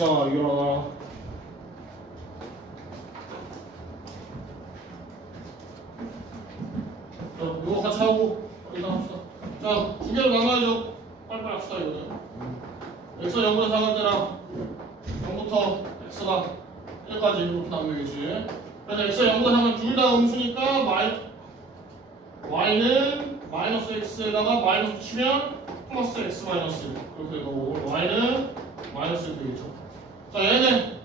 나와 이거 나와. 자 이거 같이 하고 일단 합시다. 자 두 개로 나눠야죠. 빨리빨리 합시다 이거는. x가 0보다 작을 때랑 0부터 x가 1까지 이렇게 나누겠지. 그래서 x가 0보다 작으면 둘 다 음수니까 y는 마이너스 x에다가 마이너스 치면 플러스 x 마이너스 1 그렇게 되고 y는 마이너스 1 되겠죠. 자 얘는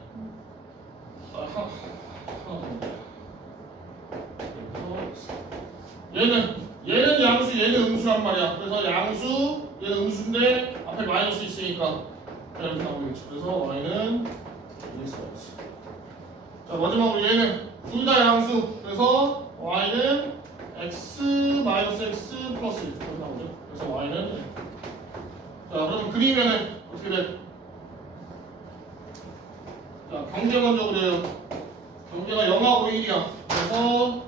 얘는 양수 얘는 음수란 말이야. 그래서 양수 얘는 음수인데 앞에 마이너스 있으니까 이렇게 나오겠죠. 그래서 y는 x 마이너스. 자 마지막으로 얘는 둘 다 양수. 그래서 y는 x 마이너스 x 플러스 1 이렇게 나오죠. 그래서 y는 자 그럼 그리면은 어떻게 돼? 자 경계 먼저 그래요. 경계가 0하고 1이야. 그래서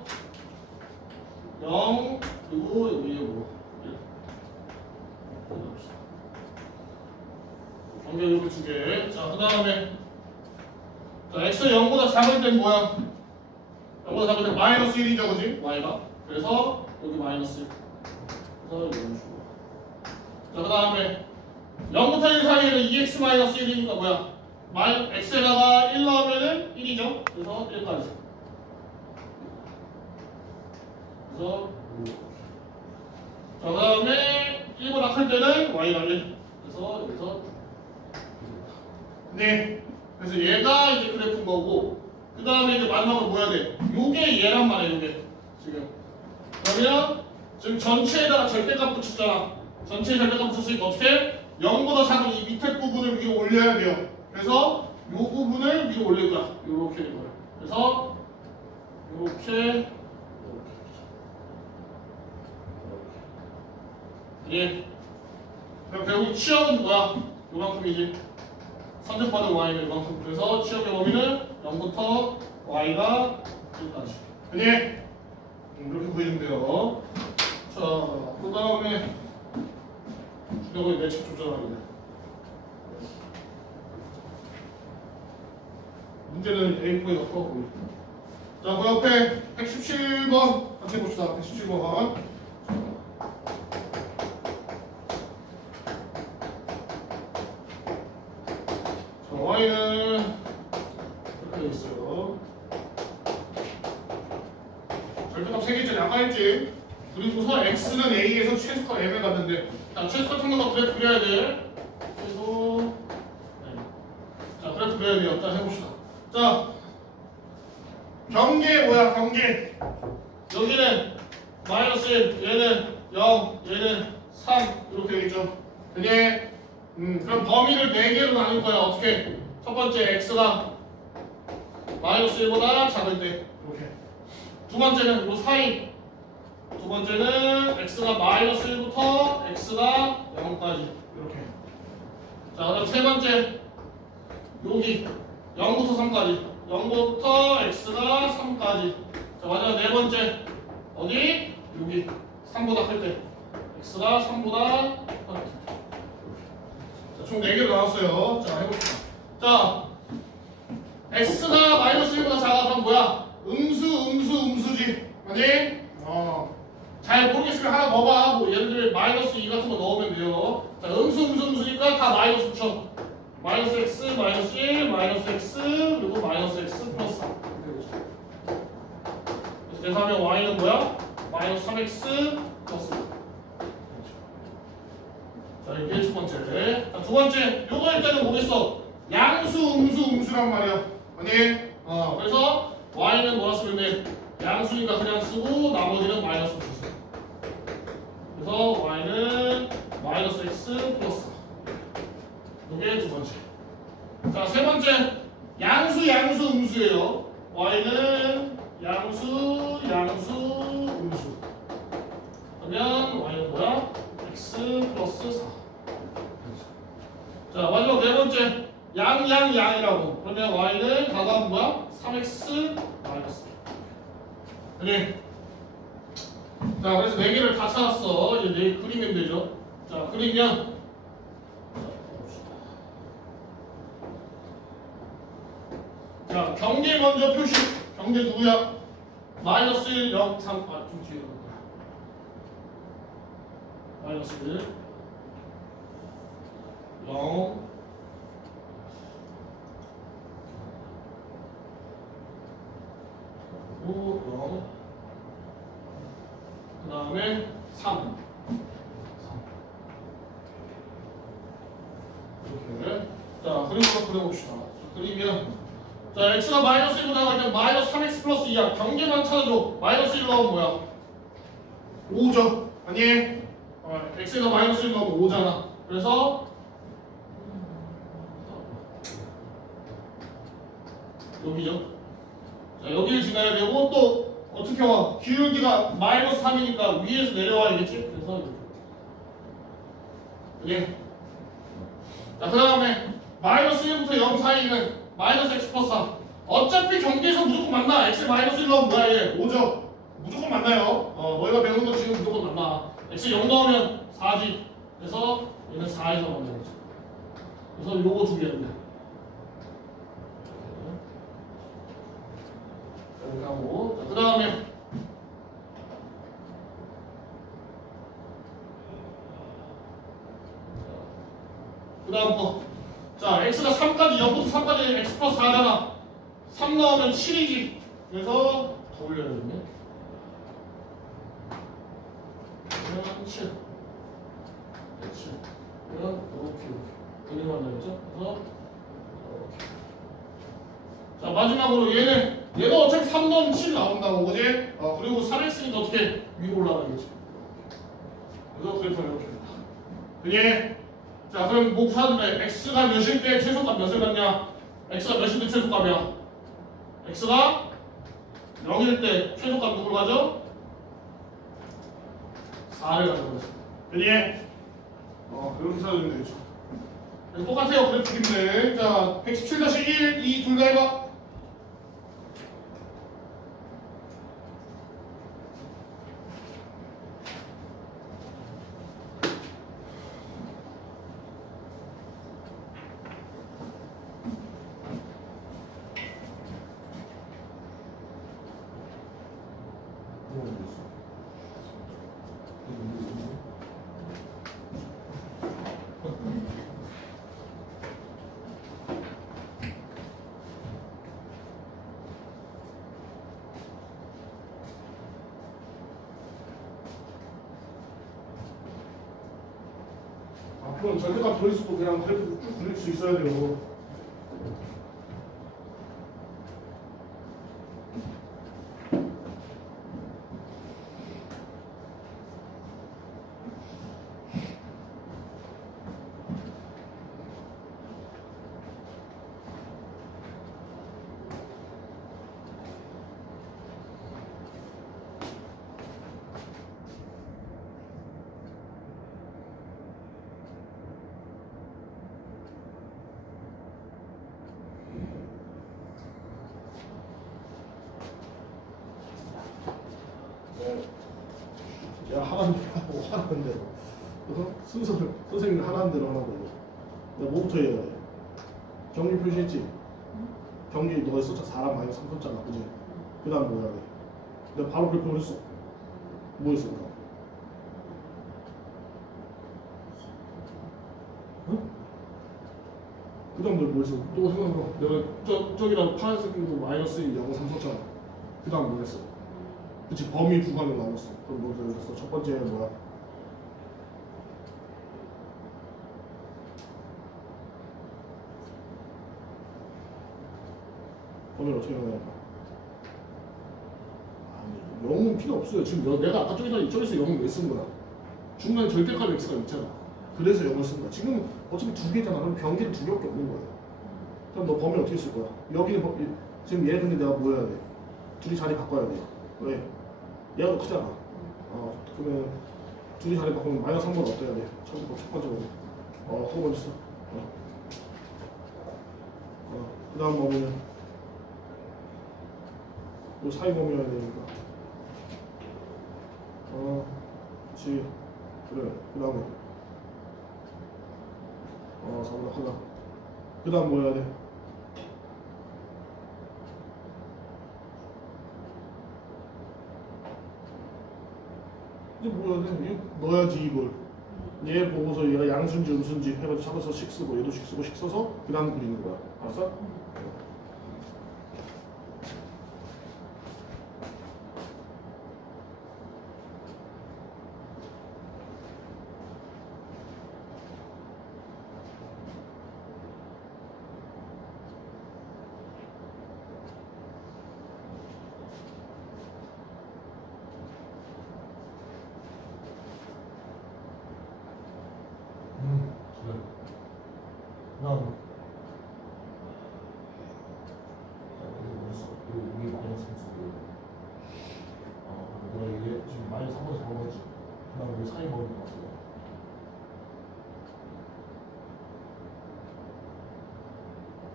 0 그리고 여기에 뭐 1. 경계 이렇게 두 개. 자 그 다음에 자 x가 0보다 작을 땐 뭐야? 0보다 작을 땐 마이너스 1이죠, 그지? y가. 그래서 여기 마이너스 1. 그래서 이런 식으로. 자 그 다음에 0부터 1 사이에는 2x 마이너스 1이니까 뭐야? x에다가 1 넣으면은 1이죠. 그래서 1까지. 그래서 자, 그 다음에 1보다 클 때는 y가 1. 그래서 여기서 네. 그래서 얘가 이제 그래프인 거고 그 다음에 이제 마지막으로 뭐 해야 돼? 요게 얘란 말이야, 요게. 지금. 그러면 지금 전체에다가 절대값 붙였잖아. 전체에 절대값 붙였으니까 어떻게? 0보다 작은 이 밑에 부분을 위로 올려야 돼요. 그래서 요 부분을 위로 올릴 거야. 요렇게 된 거야. 그래서 요렇게 예. 그럼 결국 치역은 뭐야? 요만큼이지. 선택받은 y는 요만큼. 그래서 치역의 범위는 0부터 y가 1까지. 예. 이렇게 구해주면 돼요. 자, 그 다음에 주력의 매칭 조절하는데. 문제는 A4에 넣고. 자, 그 옆에 117번 같이 해봅시다. 117번. y는 이렇게 돼 있어요. 절대값 3개짜리 아까 했지. 그리고서 x는 a에서 최소값 m에 갔는데 자 최소값 상관없 그래프 그려야 돼. 그래서 자 그래프 그려야 돼요. 자 해봅시다. 자 경계 뭐야 경계. 여기는 마이너스 1, 얘는 0, 얘는 3 이렇게 되겠죠. 그게 그럼 범위를 4개로 나눌 거야. 어떻게? 첫 번째 x가 마이너스 1보다 작을 때 이렇게. 두 번째는 요 사이. 두 번째는 x가 마이너스 1부터 x가 0까지 이렇게. 자 그럼 세 번째 여기 0부터 3까지. 0부터 x가 3까지. 자 마지막 네 번째 어디? 여기 3보다 클 때 x가 3보다 클 때. 총 4개로 나왔어요. 자, 해봅시다. 자, x가 마이너스 1보다 작아. 그럼 뭐야? 음수지. 아니? 잘 모르겠으면 하나 넣어봐. 뭐 예를 들어 마이너스 2 같은 거 넣으면 돼요. 자, 음수니까 다 마이너스 붙여. 마이너스 x, 마이너스 1, 마이너스 x, 그리고 마이너스 x 플러스 3. 그래서 계산하면 y는 뭐야? 마이너스 3x 플러스 1. 자, 이게 첫 번째. 자, 두 번째. 요거 일단은 뭐겠어? 양수, 음수란 말이야. 아니? 그래서 y는 뭐라 쓰면 돼? 양수니까 그냥 쓰고 나머지는 마이너스 붙였어. 그래서 y는 마이너스 x 플러스 4. 이게 두 번째. 자, 세 번째. 양수, 음수예요. y는 양수, 음수. 그러면 y는 뭐야? x 플러스 4. 자 마지막 네 번째 양이라고. 그러면 y는 다가오면 뭐야? 3x 마이너스 1. 네. 자 그래서 4개를 다 찾았어. 이제 그리면 되죠. 자 그리면 자, 경계 먼저 표시. 경계 누구야? 마이너스 1, 0, 3. 아, 좀 뒤에 가볼까? 마이너스 1, 0, 5, 0. 그 다음에 3. 이렇게. 자, 그림으로 그려봅시다. 그리면, 자, x가 마이너스 1로 나가면 마이너스 3x 플러스 2야. 경계만 찾아줘. 마이너스 1 넣으면 뭐야? 5죠. 아니? x가 마이너스 1 넣으면 5잖아. 그래서, 여기죠. 자, 여기를 지나야 되고, 또, 어떻게 와? 기울기가 마이너스 3이니까 위에서 내려와야겠지? 그래서, 이렇게. 자, 그 다음에 마이너스 1부터 0 사이는 마이너스 x 플러스 3. 어차피 경계에서 무조건 만나. x 마이너스 1 넣으면 뭐야? 얘 5죠? 무조건 만나요. 너희가 배우는 거 지금 무조건 만나. x 0 넣으면 4지. 그래서 얘는 4에서 만나겠지. 그래서 요거 두 개인데. 이렇게 하고. 그 다음에 그 다음 거. 자, x가 3까지, 0부터 3까지 x 플러스 4잖아. 3 넣으면 7이지. 그래서 더 올려야 되겠네. 그러면 7. 7. 그러면 이렇게 만나겠죠? 그래서 이렇게. 자, 마지막으로 얘도 어차피 3 넣으면 7 나온다고, 그지? 그리고 3x니까 어떻게 위로 올라가겠지? 그래서 그래프는 이렇게 된다. 그게 자, 그럼 뭐 구하는데 x가 몇일 때 최소값 몇을 갖냐? x가 몇일 때 최소값이야? x가 0일 때 최소값 누굴 가져? 4를 가져가겠어. 그니? 이렇게 찾아주면 되겠죠. 똑같아요. 그래프 기분에. 자, 117-1, 2 둘 다 해봐. 앞으로는 절대값 들어있어도 그냥 그래프 쭉 그릴 수 있어야 돼요. 야, 하라는 대로 하라는 대로. 그래서 순서를 선생님이 하라는 대로 하라고. 내가 뭐부터 해야 돼? 경리 표시했지? 경리 너가 썼잖아. 4랑 마이너스 3 썼잖아. 그지? 그 다음 뭐 해야 돼? 내가 바로 그래프 했어. 뭐 했어? 응? 그 다음 뭐 했어? 또 생각해봐. 내가 저기랑 파란색 도 마이너스 1, 0, 3 썼잖아. 그 다음 뭐 했어? 그치, 범위 구간을 나눴어. 그럼 뭐 했어? 첫 번째는 뭐야? 범위를 어떻게 나눠야 할까? 아니, 0은 필요 없어요. 지금 내가 아까 이쪽에서 0을 왜 쓴 거야? 중간에 절대값 x가 있잖아. 그래서 0을 쓴 거야. 지금 어차피 두 개잖아. 그럼 변기는 두 개밖에 없는 거야. 그럼 너 범위 어떻게 쓸 거야? 여기는 지금 얘 근데 내가 뭐 해야 돼? 둘이 자리 바꿔야 돼. 왜? 얘가 더 크잖아. 그러면 둘이 자리 바꾸면 마이너스 3번 어때야 돼? 첫 번째 범위. 첫 번째 써. 그 다음 범위는 또 사이 범위여야 되니까. 그치. 그래. 그 다음에 4보다 크다. 그 다음 뭐 해야 돼? 이게 뭐야? 이거 넣어야지 이걸. 얘 보고서 얘가 양수인지 음수인지 해가지고 잡아서 식 쓰고 얘도 식 쓰고 식 써서 그 다음 그리는 거야. 알았어? 그다음 여기 마이너스 쓰고 내가 이게 지금 마이너스 3번에 잡아먹었지. 그다음 여기 사인 버리고 나왔어요.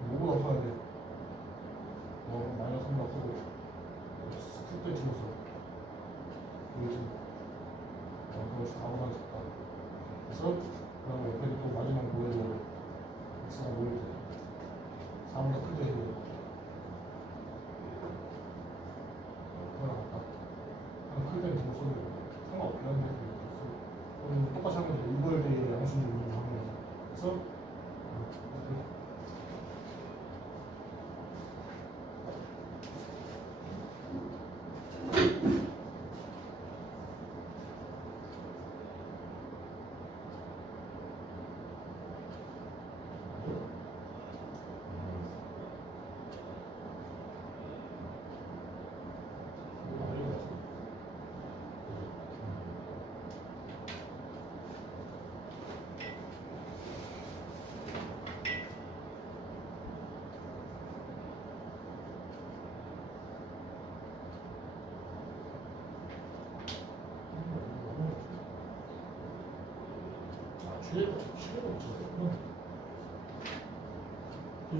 뭐보다 커야 돼? 마이너스 3보다 크고 스크립트에 집어서 여기 그래서 4보다 작다. 그래서 그다음에 옆에 또 마지막 보여줘. x가 모일 때 4보다 크게 해야 돼. 그거랑 같다. 한 클 때는 좀 쏘는 거 상관없긴 한데 똑같이 하면 돼. 이거에 대해 양수를 하면서 그래서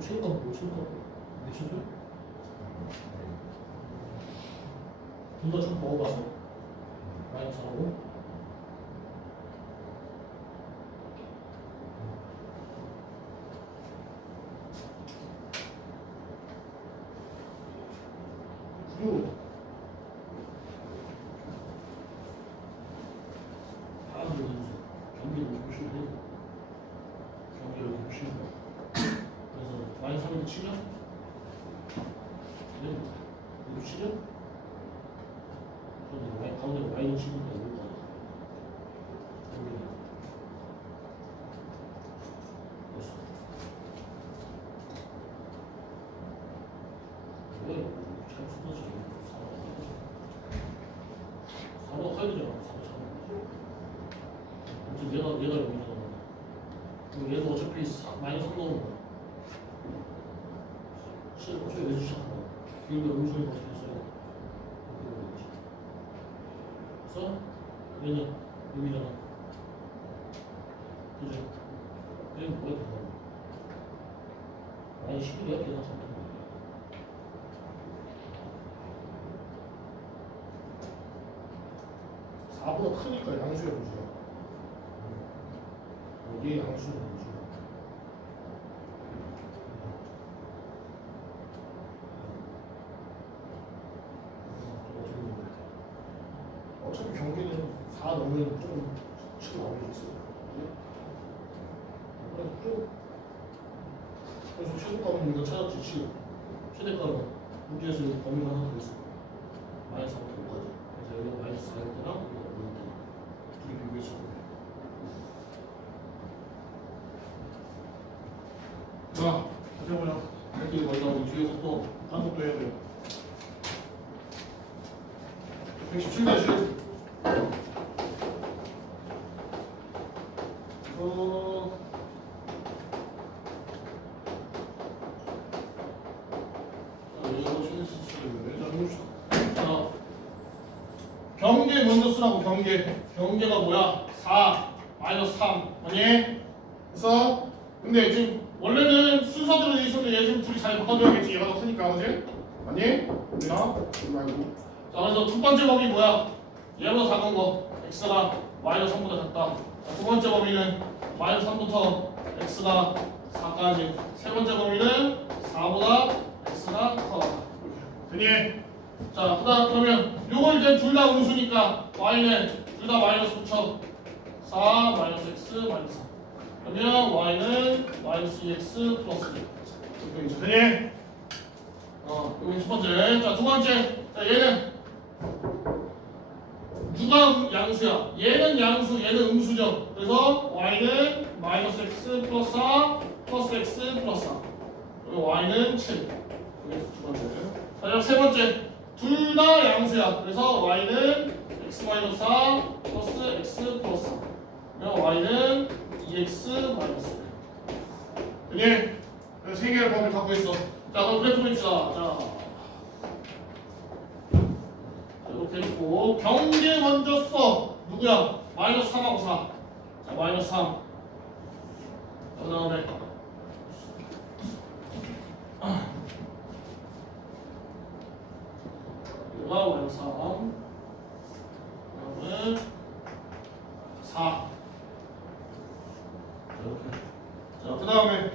최근 뭐 최근 며칠들? 둘다 좀 먹어봤어? 마이너스 하고 그리고 다음 문제 경기를 보시면 경기를 보시면 마이너스 3을 치면 이거 치면 그런데 가운데 Y는 치면 되는 거야. 됐어. 왜 잘 쓰지? 4번 카이드잖아. 4번 어차피 얘가 여기잖아. 그럼 얘도 어차피 마이너스 3 넣는 거야. 어차피 왜 주셨나? 기울기 음수에 버티겠어요. 그래서 얘는 여기잖아. 그죠? 얘는 뭐야 계산? 아니 11이야 계산 상태. 4보다 크니까 양수야 음수야. 얘 양수는 음수야. 어차피 경기는 4 넣으면 좀 치고 나올 게 있어요. 그래서 최고값은 우리가 찾았지, 치고. 최대값은 문제에서 범위가 하나 더 있어. 마이너스 4부터 5까지. 그래서 여기가 마이너스 4일 때랑 여기가 5일 때. 둘이 비교해서. 자, 다시 해보자. 이렇게 거의 나오고 뒤에서 또 다른 것도 해야 돼요. 117-1. 경계 먼저 쓰라고. 경계가 뭐야? 4 마이너스 3 아니? 그래서 근데 지금 원래는 순서대로 돼 있었는데 얘 좀 둘이 잘 바꿔줘야겠지. 얘가 더 크니까 그지? 아니? 우리나? 말고. 자, 그래서 첫 번째 범위 뭐야? 얘보다 작은 거 x가 마이너스 3보다 작다. 자, 두 번째 범위는 마이너스 3부터 x가 4까지. 세 번째 범위는 4보다 x가 커. 되니? 자, 그러면 요걸 이제 둘 다 음수니까 y는 둘 다 마이너스 붙여. 4 마이너스 x 마이너스 4. 그러면 y는 마이너스 2x 플러스 1. 이렇게 되죠. 되니? 여기 첫 번째. 자, 두 번째. 자, 얘는 누가 양수야? 얘는 양수, 얘는 음수죠. 그래서 y는 마이너스 x 플러스 4 플러스 x 플러스 4. 그리고 y는 7. 여기 두 번째. 자, 세 번째. 둘 다 양수야. 그래서 y는 x 마이너스 4 플러스 x 플러스 4. 그리고 y는 2x 마이너스 1. 되니? 세 개의 범위를 갖고 있어. 자, 그럼 그래프 그립시다. 자, 이렇게 있고 경계 먼저 써. 누구야? 마이너스 3하고 4. 자, 마이너스 3. 그 다음에 이거가 마이너스 3. 그 다음에 4. 이렇게. 자, 그 다음에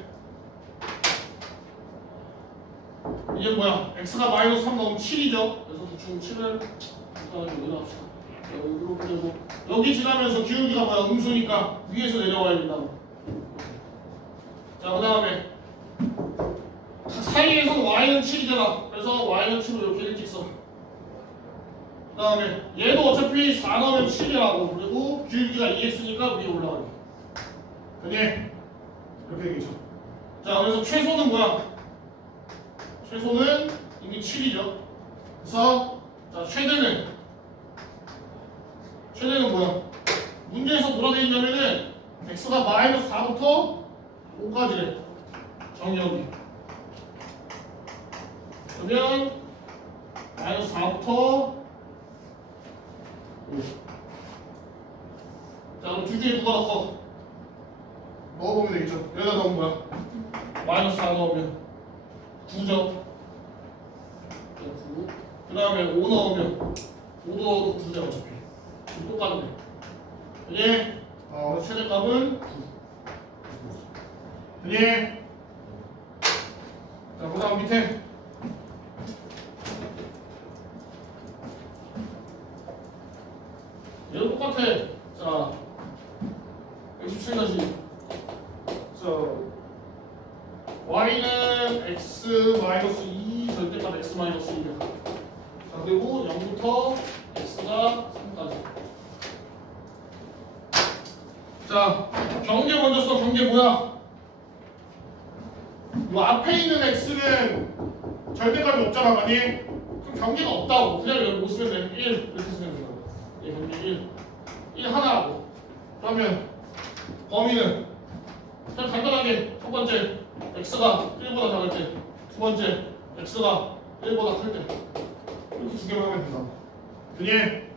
이게 뭐야? x가 마이너스 3 넣으면 7이죠. 그래서 대충 7을 여기다 합시다. 이렇게 되고 여기 지나면서 기울기가 뭐야? 음수니까 위에서 내려와야 된다고. 자, 그 다음에 사이에서는 y는 7이잖아. 그래서 y는 7로 이렇게 일찍 써. 그 다음에 얘도 어차피 4 넣으면 7이라고. 그리고 기울기가 2x니까 위에 올라가게. 그니? 이렇게 되겠죠. 자, 그래서 최소는 뭐야? 최소는 이미 7이죠. 그래서 자, 최대는 뭐야? 문제에서 뭐라 되어 있냐면은 x가 마이너스 4부터 5까지래. 정의역이. 그러면 마이너스 4부터 5. 자, 그럼 둘 중에 누가 더 커? 넣어보면 되겠죠. 여기다 넣으면 뭐야? 마이너스 4 넣으면 9죠. 9. 그 다음에 5 넣으면 5도 넣어도 9죠. 어차피. 똑같네. 이제 최대값은 9. 이제 자, 그 다음 밑에 얘도 똑같아. 자, 117다시 자, y는 x 마이너스 2 절대값 x 마이너스 2야. 자, 그리고 0부터 x가 3까지. 자, 경계 먼저 써. 경계 뭐야? 이 앞에 있는 x는 절대값이 없잖아, 많이. 그럼 경계가 없다고. 그냥 여기 못 쓰면 돼. 1 이렇게 쓰면 된다고. 얘 경계 1 하나라고. 그러면 범위는 그냥 간단하게 첫 번째 x가 1보다 작을 때, 두 번째 x가 1보다 클 때 이렇게 두 개만 하면 된다. 그게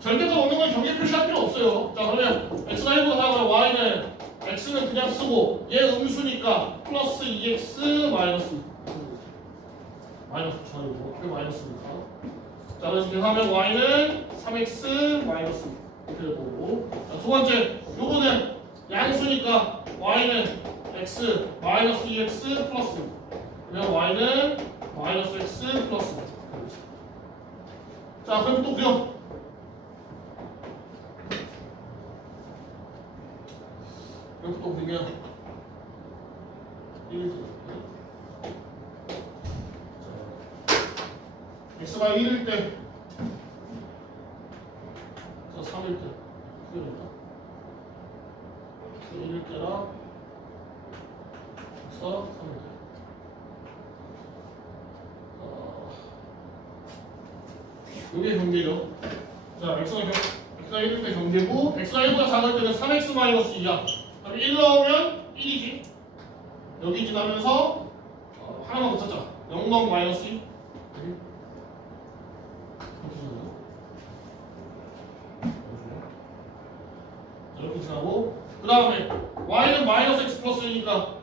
절대값 없는 건 경계 표시할 필요 없어요. 자, 그러면 x가 1보다 작으면 y는 x는 그냥 쓰고 얘 음수니까 플러스 2x 마이너스 저이고 그게 마이너스니까. 자, 그래서 계산하면 y는 3x 마이너스 이렇게 될 거고. 자, 두 번째 요거는 양수니까 y는 x 마이너스 2x 플러스. 그러면 y는 마이너스 x 플러스. 자, 그럼 또 그려. 여기 또 그리면 1. x가 1일 때, 자 3일 때, 그러니까 1일 때랑 그래서 3일 때. 이게 경계죠. 자, x가 1일 때 경계고, x가 1보다 작을 때는 3x 마이너스 2야. 그럼 1 넣으면 1이지. 여기 지나면서 하나만 더 찾자. 0 넣으면 마이너스 2. 이렇게 지나고, 그 다음에 y는 마이너스 x 플러스 1이니까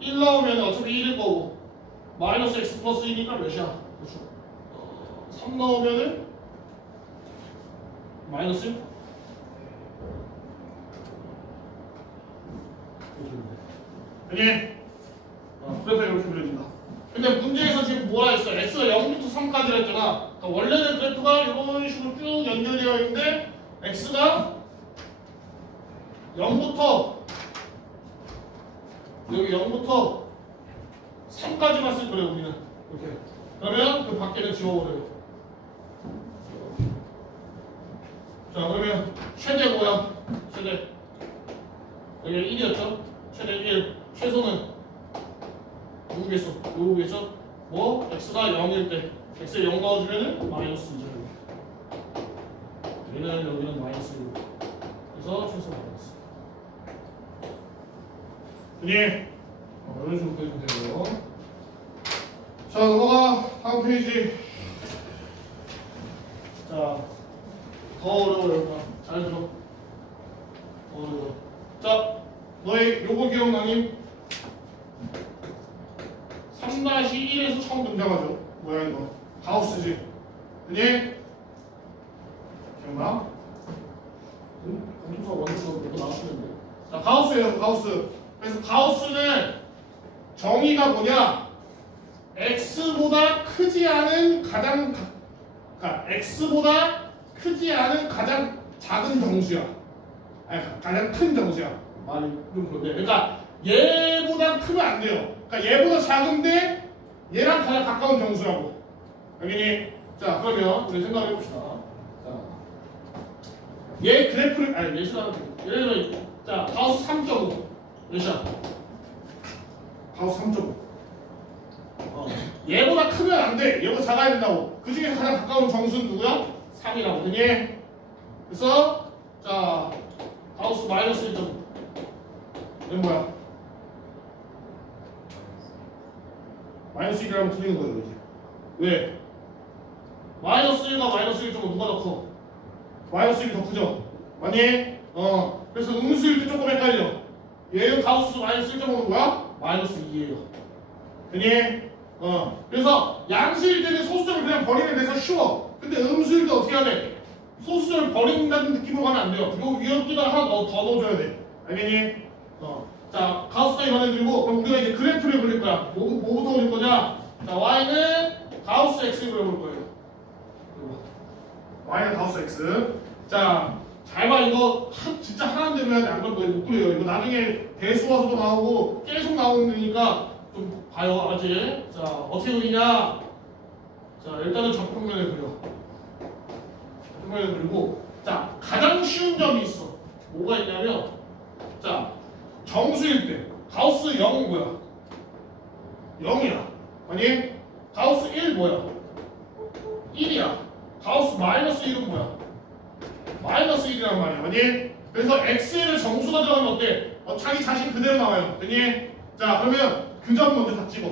1 넣으면 어차피 1일 거고, 마이너스 x 플러스 1이니까 몇이야? 그렇죠. 3 넣으면은 마이너스 1? 그게 그래서 이렇게 그려진다. 근데 문제에서 지금 뭐라 했어? x가 0부터 3까지 했잖아. 그러니까 원래는 그래프가 이런 식으로 쭉 연결되어 있는데 x가 0부터 여기 0부터 3까지만 쓸 거예요 우리는. 이렇게. 그러면 그 밖에는 지워버려요. 자 그러면 최대 뭐야? 최대 여기 1이었죠? 최대 1 최소는 누구겠어? 누구겠죠? 뭐 x가 0일 때 x에 0 넣어주면은 마이너스죠. 얘는 여기는 마이너스 1 그래서 최소 마이너스. 이게 이런 식으로 그리면 돼요. 자 넘어가 다음 페이지. 자 더 어려워요. 잘 들어. 어려워. 자 너희 요거 기억나니? 3-1에서 처음 등장하죠. 뭐야 이거? 가우스지. 그니? 기억나? 공통사 원소가 몇번 나왔었는데. 자 가우스예요. 가우스. 그래서 가우스는 정의가 뭐냐? x보다 크지 않은 그러니까 x보다 크지 않은 가장 작은 정수야. 아니 가장 큰 정수야. 말이 좀 그런데. 그러니까 얘보다 크면 안 돼요. 그러니까 얘보다 작은데 얘랑 가장 가까운 정수라고. 알겠니? 자 그러면 우리 생각해 봅시다. 자, 얘 그래프를 아니 얘 시간 예를 들면 자 가우스 3.5 몇이야? 가우스 3.5. 얘보다 크면 안 돼. 얘보다 작아야 된다고. 그 중에서 가장 가까운 정수는 누구야? 3이라고. 그니? 그래서 자 가우스 마이너스 1.5. 얘는 뭐야? 마이너스 1이라면 틀리는 거예요 이제. 왜? 마이너스 1과 마이너스 1.5 누가 더 커? 마이너스 1이 더 크죠? 맞니? 그래서 음수일 때 조금 헷갈려. 얘는 가우스 마이너스 1.5는 뭐야? 마이너스 2예요. 그니? 그래서 양수일 때는 소수점을 그냥 버리면 돼서 쉬워. 근데 음수일 때 어떻게 해야 돼? 소수점을 버린다는 느낌으로 가면 안 돼요. 요 위에다 하나 더 넣어줘야 돼. 알겠니? 자, 가우스가 이만해드리고 그럼 우리가 이제 그래프를 그릴 거야. 뭐부터 그릴 거냐? 자, y는 가우스 x 그려볼 거예요. y는 가우스 x. 자, 잘 봐. 이거 진짜 하나인데 왜 안 그럴 거예요? 못 그려요. 이거 나중에 대수와서도 나오고 계속 나오니까 좀 봐요. 알았지? 자, 어떻게 그리냐? 자, 일단은 적평면을 그려. 적평면을 그리고 자, 가장 쉬운 점이 있어. 뭐가 있냐면 자, 정수일 때 가우스 0은 뭐야? 0이야. 아니? 가우스 1 뭐야? 1이야. 가우스 마이너스 1은 뭐야? 마이너스 1이란 말이야. 아니? 그래서 x에는 정수가 들어가면 어때? 자기 자신 그대로 나와요. 아니? 자, 그러면 그 점 먼저 다 찍어.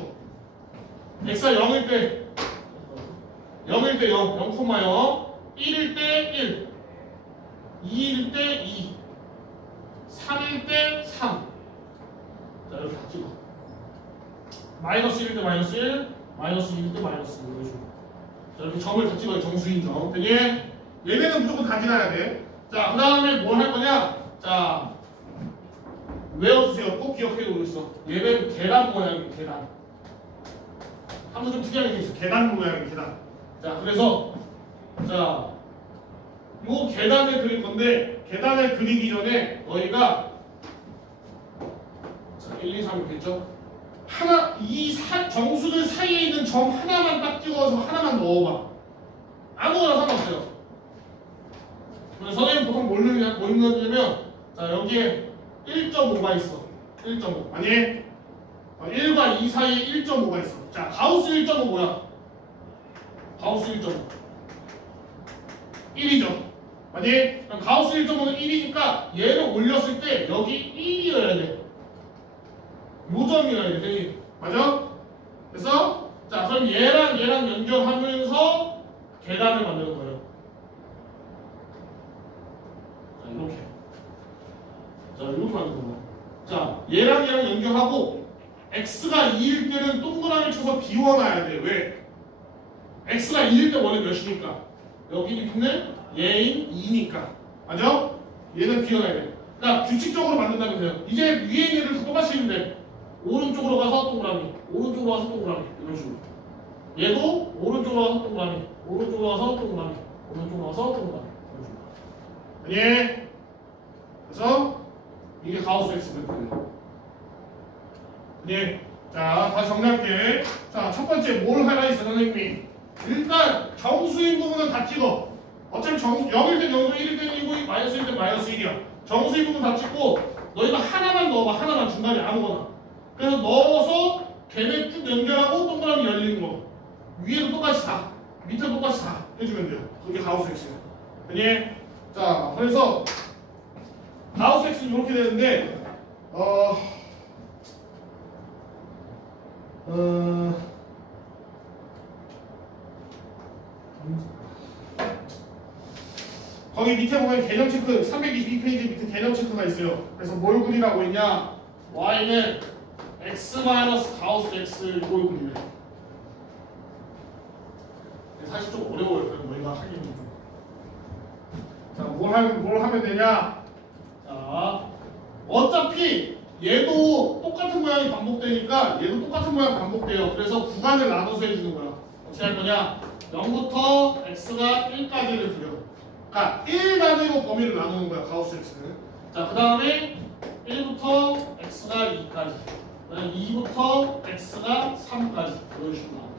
x가 0일 때 0일 때 0, 0,0 1일 때 1 2일 때 2 3일 때 3. 자, 이렇게 다 찍어. 마이너스 1일 때 마이너스 1, 마이너스 2일 때 마이너스 2. 이런 식으로. 자, 이렇게 점을 다 찍어요. 정수인 점. 얘네는 무조건 다 지나야 돼. 자, 그 다음에 뭘 할 거냐? 자, 외워주세요. 꼭 기억해두고 있어. 얘는 계단 모양이에요. 계단. 한번 좀 특이한 게 있어. 계단 모양이에요. 계단. 자, 그래서 자, 요 계단을 그릴 건데 계단을 그리기 전에 너희가 자, 1, 2, 3 이렇게 있죠? 하나, 정수들 사이에 있는 점 하나만 딱 찍어서 하나만 넣어봐. 아무거나 상관없어요. 선생님 보통 뭘 넣냐면 자, 여기에 1.5가 있어. 1.5. 아니 1과 2 사이에 1.5가 있어. 자, 가우스 1.5 뭐야? 가우스 1.5 1이죠. 아니 그럼 가우스 1.5는 1이니까 얘를 올렸을 때 여기 1이어야 돼. 요 점이어야 돼. 맞아? 그래서 자, 그럼 얘랑 연결하면서 계단을 만드는 거예요. 자, 이렇게. 자, 이렇게 만드는 거야. 자, 얘랑 연결하고 x가 2일 때는 동그라미 쳐서 비워놔야 돼. 왜? x가 2일 때 원래 몇이니까? 여기 있는 얘인 2니까. 맞아? 얘는 비워놔야 돼. 그러니까 규칙적으로 만든다면서요. 이제 위에 있는 애들 다 똑같이 있는데 오른쪽으로 가서 동그라미, 오른쪽으로 가서 동그라미 이런 식으로. 얘도 오른쪽으로 가서 동그라미, 오른쪽으로 와서 동그라미, 오른쪽으로 와서 동그라미. 예. 그래서 이게 가우스 X 그래프예요. 예. 자, 다시 정리할게. 자, 첫 번째 뭘 하라 했어, 선생님이? 일단 정수인 부분은 다 찍어. 어차피 0일 땐 0이고 1일 땐 1이고 마이너스 1일 땐 마이너스 1이야. 정수인 부분 다 찍고 너희가 하나만 넣어봐. 하나만 중간에 아무거나. 그래서 넣어서 걔네 쭉 연결하고 동그라미 열리는 거. 위에도 똑같이 다. 밑에도 똑같이 다 해주면 돼요. 그게 가우스 X예요. 예. 자, 그래서 가우스 X는 이렇게 되는데 거기 밑에 보면 개념 체크 322페이지 밑에 개념 체크가 있어요. 그래서 뭘 그리라고 했냐? y는 x 가우스 x 이걸 그리래. 사실 좀 어려워요. 그래서 너희가 하기는 좀. 자, 뭘 하면 되냐? 자, 어차피 얘도 똑같은 모양이 반복되니까 얘도 똑같은 모양 반복돼요. 그래서 구간을 나눠서 해주는 거야. 어떻게 할 거냐? 0부터 x가 1까지를 그려. 그러니까 1 단위로 범위를 나누는 거야. 가우스 x는. 자, 그 다음에 1부터 x가 2까지. 그 다음에 2부터 x가 3까지. 이런 식으로 나눠요.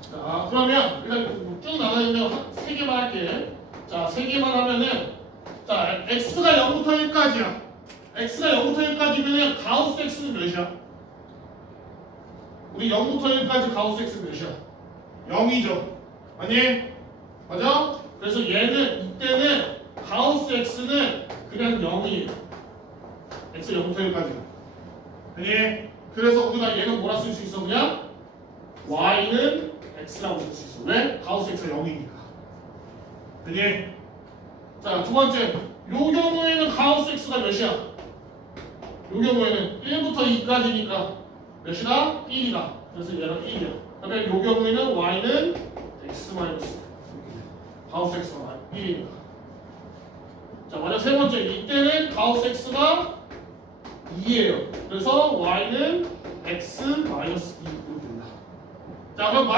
자, 그러면 일단 쭉 나눠주면 3개만 할게. 자, 3개만 하면은 자, x가 0부터 1까지야. x가 0부터 1까지면 가우스 x는 몇이야? 우리 0부터 1까지 가우스 x는 몇이야? 0이죠. 아니? 맞아? 그래서 얘는 이때는 가우스 x는 그냥 0이에요. x 0부터 1까지가. 아니? 그래서 우리가 얘는 뭐라 쓸 수 있어? 그냥 y는 x라고 쓸 수 있어. 왜? 가우스 x가 0이니까. 아니? 자, 두 번째. 요 경우에는 가우스 x가 몇이야? 요 경우에는 1부터 2까지니까 몇이다? 1이다. 그래서 얘는 1이야. 그다음에 요 경우에는 y는 x 마이너스 가우스 x가 1이니까. 자, 만약 세 번째. 이때는 가우스 x가 2예요. 그래서 y는 x 마이너스 2 이렇게 된다. 자, 그럼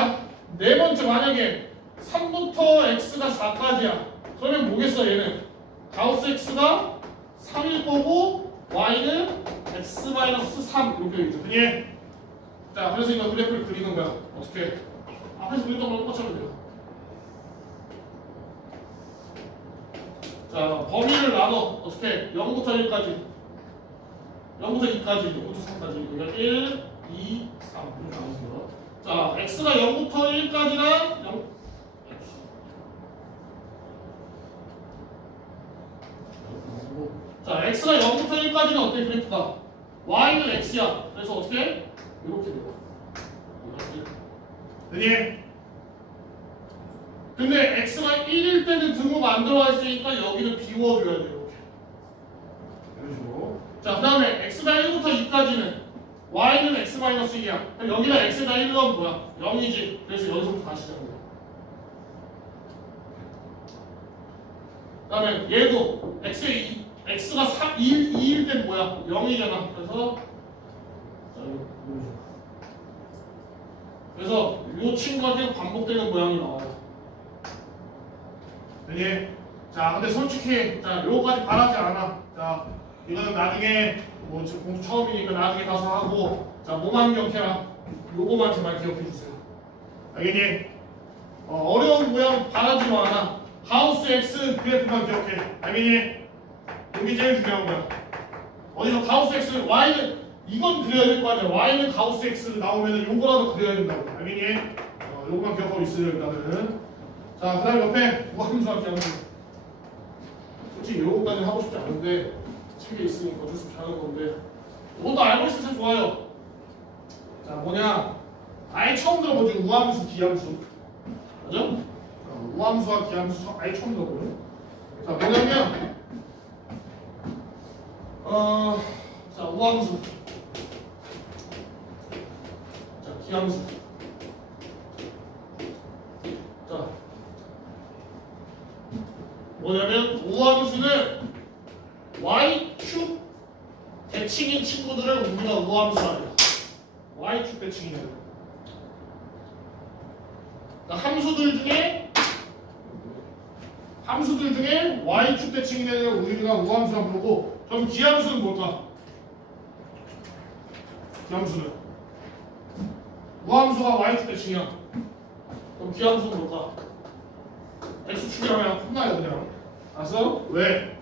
네 번째 만약에 3부터 x가 4까지야. 그러면 뭐겠어 얘는? 가우스 x가 3일 거고 y는 x 마이너스 3 이렇게 되죠. 예. 자, 그래서 이거 그래프를 그리는 거야. 어떻게? 앞에서 그렸던 거랑 똑같이 하면 돼요. 자, 범위를 나눠. 어떻게? 0부터 1까지. 0부터 2까지. 0부터 3까지. 그러니까 1, 2, 3 이렇게 나누는 거야. 자, x가 0부터 1까지랑 0. 자, x가 0부터 1까지는 어때? 그래프가 y는 x야. 그래서 어떻게? 이렇게 돼요. 이렇게. 근데 x가 1일 때는 등호가 안 들어가 있으니까 여기는 비워줘야 돼요. 이렇게. 이런 식으로. 자, 그 다음에 x가 1부터 2까지는 y는 x 마이너스 2야. 그럼 여기가 x가 1은 뭐야? 0이지. 그래서 여기서부터 다시 시작해요. 그 다음에 얘도 x가 2일 땐 뭐야? 0이잖아. 그래서 이 친구가 계속 반복되는 모양이 나와요. 네. 자, 근데 솔직히 자, 요거까지 바라지 않아. 자, 이거는 나중에 뭐 지금 공부 처음이니까 나중에 가서 하고, 자, 뭐만 기억해라. 요거만 제발 기억해 주세요. 알겠니? 어려운 모양 바라지 않아. 가우스 x 그래프만 기억해. 알겠니? 이게 제일 중요한 거야. 어디서 가우스 x, y는 이건 그려야 될 거 아니야. y는 가우스 x 나오면은 요거라도 그려야 된다고. 알겠니? 요거만 기억하고 있어요, 일단은. 자, 그 다음에 옆에 무함수와 기함수. 솔직히 요거까지 하고 싶지 않은데 책에 있으니까 어쩔 수 없이 하는 건데 이것도 알고 있어서 좋아요. 자, 뭐냐? 아예 처음 들어보지. 우함수, 기함수. 맞죠? 우함수와 기함수 아예 처음 들어보죠. 자, 뭐냐면 자, 우함수. 자, 기함수. 자, 뭐냐면 우함수는 y축 대칭인 친구들을 우리가 우함수 하냐. y축 대칭이네. 함수들 중에 y축 대칭이 되는 우리가 우함수라고 부르고, 그럼 기함수는 뭘까? 기함수는 우함수가 y축 대칭이야. 그럼 기함수는 뭘까? x축이라면 끝나요 그냥. 알았어? 왜?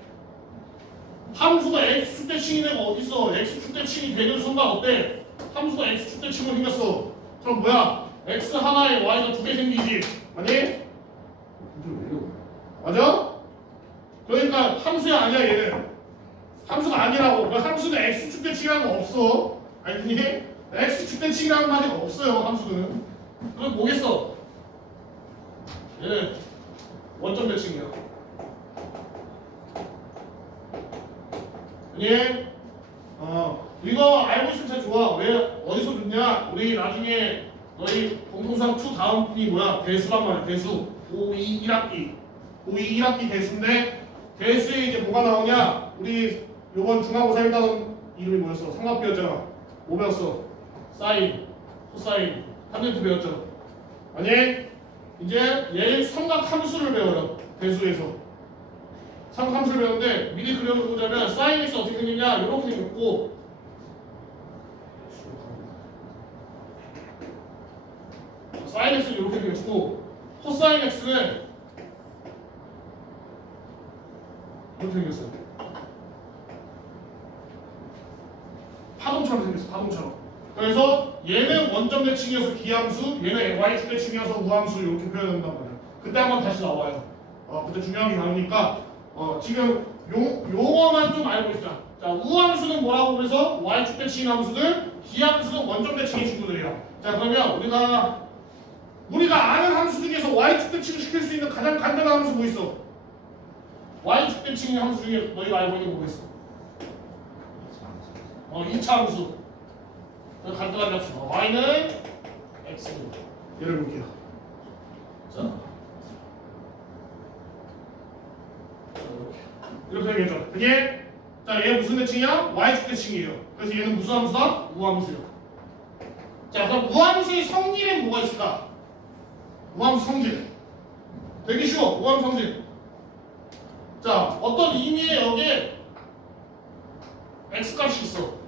함수가 x축 대칭이 되면 어딨어? x축 대칭이 되는 순간 어때? 함수가 x축 대칭으로 생겼어. 그럼 뭐야? x 하나에 y가 두 개 생기지. 아니? 맞아? 그러니까 함수야 아니야 얘는. 함수가 아니라고. 그러니까 함수는 x축 대칭이라는 거 없어. 알겠니? x축 대칭이라는 말이 없어요 함수는. 그럼 뭐겠어? 얘는 원점 대칭이야. 아니? 이거 알고 있으면 참 좋아. 왜 어디서 듣냐? 우리 나중에 너희 공통상 2 다음 분이 뭐야? 대수란 말이야. 대수. 고2 1학기. 고2 1학기 대수인데 대수에 이제 뭐가 나오냐? 우리 요번 중간고사 1단원 이름이 뭐였어? 삼각비였잖아. 뭐 배웠어? 사인, 코사인, 탄젠트 배웠잖아. 아니? 이제 얘 삼각함수를 배워요. 대수에서. 삼각함수를 배우는데 미리 그려보자면 사인 x 어떻게 생겼냐? 이렇게 생겼고 사인 x는 이렇게 생겼고 코사인 x는 이렇게 생겼어요. 파동처럼 생겼어. 파동처럼. 그래서 얘는 원점 대칭이어서 기함수, 얘는 y축 대칭이어서 우함수 이렇게 표현한단 말이야. 그때 한번 다시 나와요. 그때 중요한 게 나오니까 지금 용어만 좀 알고 있자. 자, 우함수는 뭐라고 그래서 y축 대칭 함수들, 기함수는 원점 대칭의 친구들이야. 자, 그러면 우리가 아는 함수 중에서 y축 대칭을 시킬 수 있는 가장 간단한 함수 뭐 있어? y축 대칭의 함수 중에 너희가 알고 있는 거 뭐 있어? 2차 함수. 간단하게 합시다. y는 x입니다. 얘를 볼게요. 자, 이렇게 되겠죠. 그게 자, 얘 무슨 대칭이야? y축 대칭이에요. 그래서 얘는 무슨 함수다? 우함수요. 자, 그럼 우함수의 성질은 뭐가 있을까? 우함수 성질. 되게 쉬워. 우함수 성질. 자, 어떤 의미의 여기에 x값이 있어.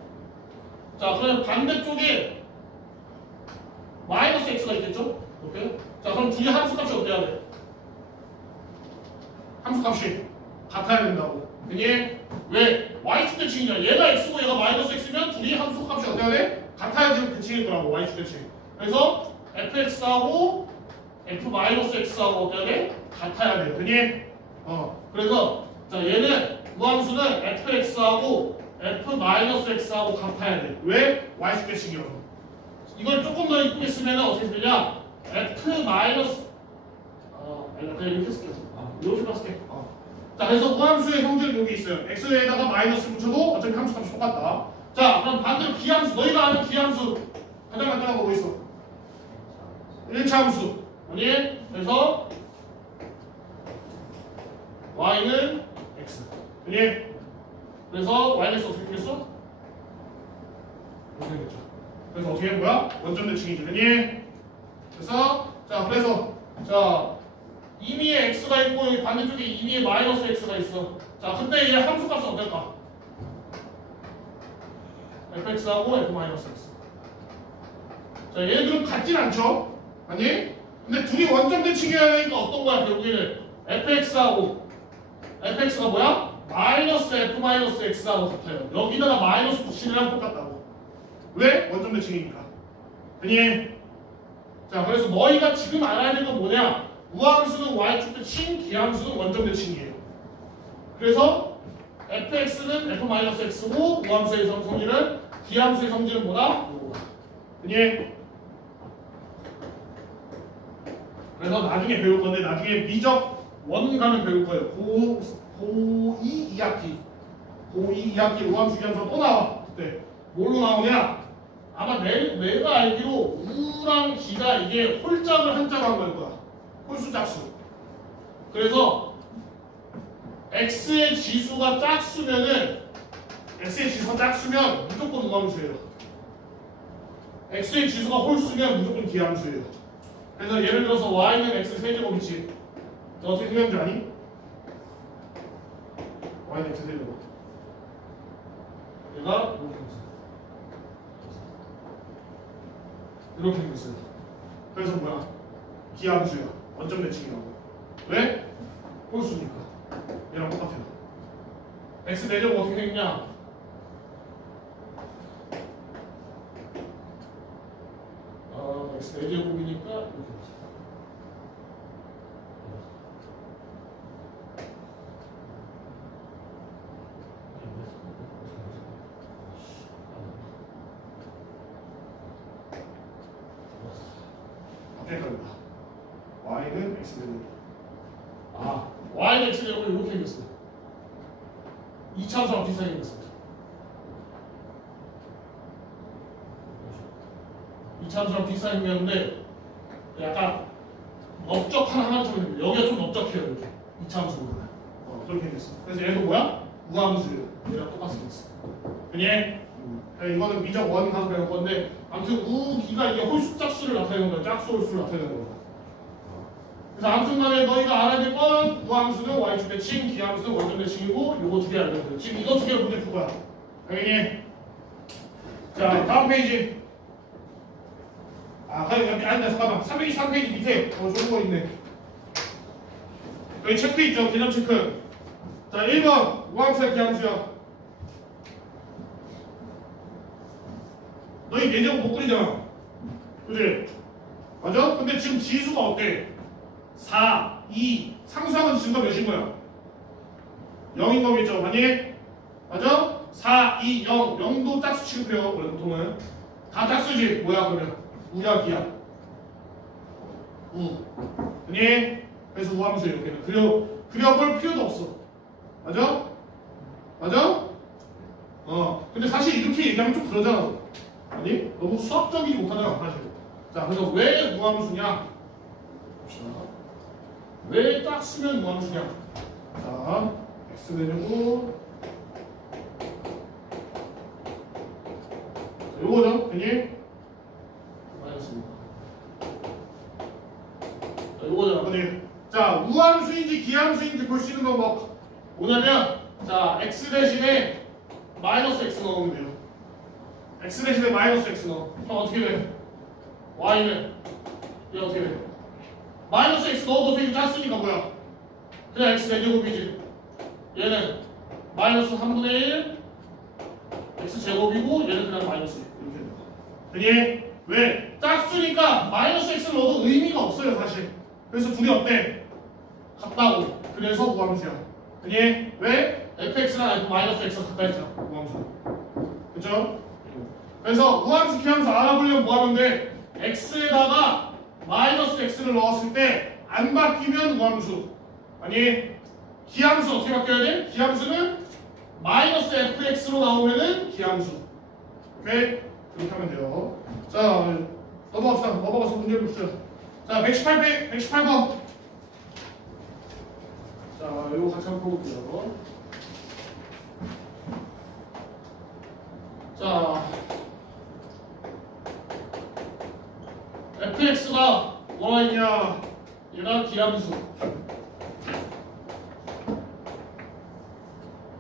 자, 그럼 반대쪽에 마이너스 x가 있겠죠? 이렇게. 자, 그럼 둘이 함수값이 어때야 돼? 함수값이 같아야 된다고. 이게 왜 y축 대칭이냐? 얘가 x고 얘가 마이너스 x면 둘이 함수값이 어때야 돼? 같아야 되는 대칭일 거라고. y축 대칭. 그래서 fx하고 f-x하고 어때야 돼? 같아야 돼. 그게 그래서 자, 얘는 우함수는 fx하고 f-x하고 같아야 돼. 왜? y축 대칭이라서. 이걸 조금 더 이쁘게 쓰면 어떻게 되냐? f- 그냥 이렇게 쓸게. 이렇게 쓸게. 자, 그래서 우함수의 성질은 여기 있어요. x에다가 마이너스 붙여도 어차피 함수값이 똑같다. 자, 그럼 반대로 기함수. 너희가 아는 기함수 가장 간단한 거 뭐 있어? 1차 함수. 아니? 그래서 y는 x. 아니? 그래서 y는 x 어떻게 되겠어? 이렇게 되겠죠. 그래서 어떻게 된 거야? 원점 대칭이지. 아니? 그래서 자, 임의의 x가 있고 여기 반대쪽에 임의의 마이너스 x가 있어. 자, 근데 얘 함수값은 어떨까? fx하고 f-x. 자, 얘네들은 같진 않죠? 아니? 근데 둘이 원점 대칭이어야 되니까 어떤 거야? 결국에는 fx가 뭐야? 마이너스 f-x하고 같아요. 여기다가 마이너스 붙이느랑 똑같다고. 왜? 원점 대칭이니까. 아니? 자, 그래서 너희가 지금 알아야 될 건 뭐냐? 우함수는 y축 대칭, 기함수는 원점 대칭이에요. 그래서 fx는 f-x고 우함수의 성질은 기함수의 성질은 뭐다? 그니 그래서 나중에 배울 건데 나중에 미적 원가는 배울 거예요. 고2 2학기 우함수 기함수가 또 나와. 그때 뭘로 나오냐? 아마 내가 알기로 우랑 기가 이게 홀짝을 한자로 한 걸 거야. 홀수 짝수. 그래서 x의 지수가 짝수면 무조건 우함수예요. x의 지수가 홀수면 무조건 기함수예요. 그래서 예를 들어서 y는 x 세제곱이지. 너 어떻게 생겼는지 아니? y는 x 세제곱. 얘가 이렇게 생겼어요. 그래서 뭐야? 기함수야. 원점 대칭이라고. 왜? 홀수니까. 얘랑 똑같아요. x 내제곱 어떻게 생겼냐? x 내제곱이니까 이렇게 되지. 헷갈린다. y는 x 제곱. y는 x 제곱이 이렇게 생겼어요. 이차함수랑 비슷하게 생겼어요. 이차함수랑 비슷하게 생겼는데 약간 넓적한 하나처럼 생겨요. 여기가 좀 넓적해요. 이렇게 이차함수보다. 그렇게 생겼어. 그래서 얘도 뭐야? 우함수예요. 얘랑 똑같이 생겼어. 그냥 이거는 미적 원 가서 배울 건데 아무튼 우기가 이게 홀수 짝수를 나타내는 거야. 짝수 홀수를 나타내는 거야. 그래서 아무튼 간에 너희가 알아야 될 건 우함수는 y축 대칭, 기함수는 원점 대칭이고 요거 두 개 알면 돼. 지금 이거 두 개를 문제 풀 거야. 당연히. 자, 다음 페이지. 아니, 잠깐만. 323페이지 밑에 좋은 거 있네. 여기 체크 있죠? 개념 체크. 자, 1번 우함수야, 기함수야. 너희 내제곱 못 그리잖아. 그지? 맞아? 근데 지금 지수가 어때? 4, 2, 상수하면 지수가 몇인 거야? 0인 거겠죠? 만약에 맞아? 4, 2, 0, 0도 짝수 취급해요. 원래 보통은 다 짝수지. 뭐야 그러면? 우야 기야. 우. 아니? 그래서 우함수 이렇게는 그려볼 필요도 없어. 맞아? 맞아? 근데 사실 이렇게 얘기하면 좀 그러잖아. 아니? 너무 수학적이지 못하잖아 사실. 자, 그래서 왜 무함수냐? 봅시다. 왜 짝수면 무함수냐? 자, x 내려고 요거죠, 괜히 마이너스입니다. 자, 요거잖아, 그지? 자, 우함수인지 기함수인지 볼 수 있는 방법 뭐냐면, 자, x 대신에 마이너스 x 넣으면 돼요. x 대신에 마이너스 x 넣어. 그럼 어떻게 돼? y는 얘 어떻게 돼? 마이너스 x 넣어도 되게 짰으니까 뭐야? 그냥 x 제곱이지. 얘는 마이너스 3분의 1 x 제곱이고 얘는 그냥 마이너스 이렇게 된다. 그니 왜? 짝수니까 마이너스 x를 넣어도 의미가 없어요 사실. 그래서 둘이 어때? 같다고. 그래서 무함수야. 그니 왜? fx랑 f 마이너스 x가 같다 했잖아. 무함수. 그쵸? 그래서 우함수 기함수 알아보려면 뭐하면 돼? x에다가 마이너스 x를 넣었을 때 안 바뀌면 우함수. 아니 기함수 어떻게 바뀌어야 돼? 기함수는 마이너스 fx로 나오면은 기함수. 오케이? 그렇게 하면 돼요. 자, 넘어갑시다. 넘어가서 문제 봅시다. 자, 118번. 자, 이거 같이 한번 풀어볼게요. 자, fx가 뭐가 있냐? 얘가 기함수.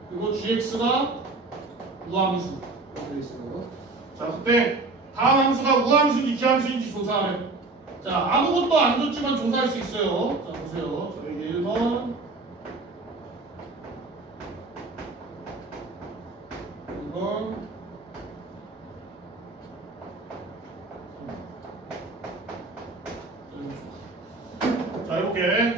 그리고 gx가 우함수. 이렇게 돼 있어요. 자, 그때 다음 함수가 우함수인지 기함수인지 조사하래. 자, 아무것도 안 줬지만 조사할 수 있어요. 자, 보세요. 자, 여기 1번, 2번, 자, 이렇게.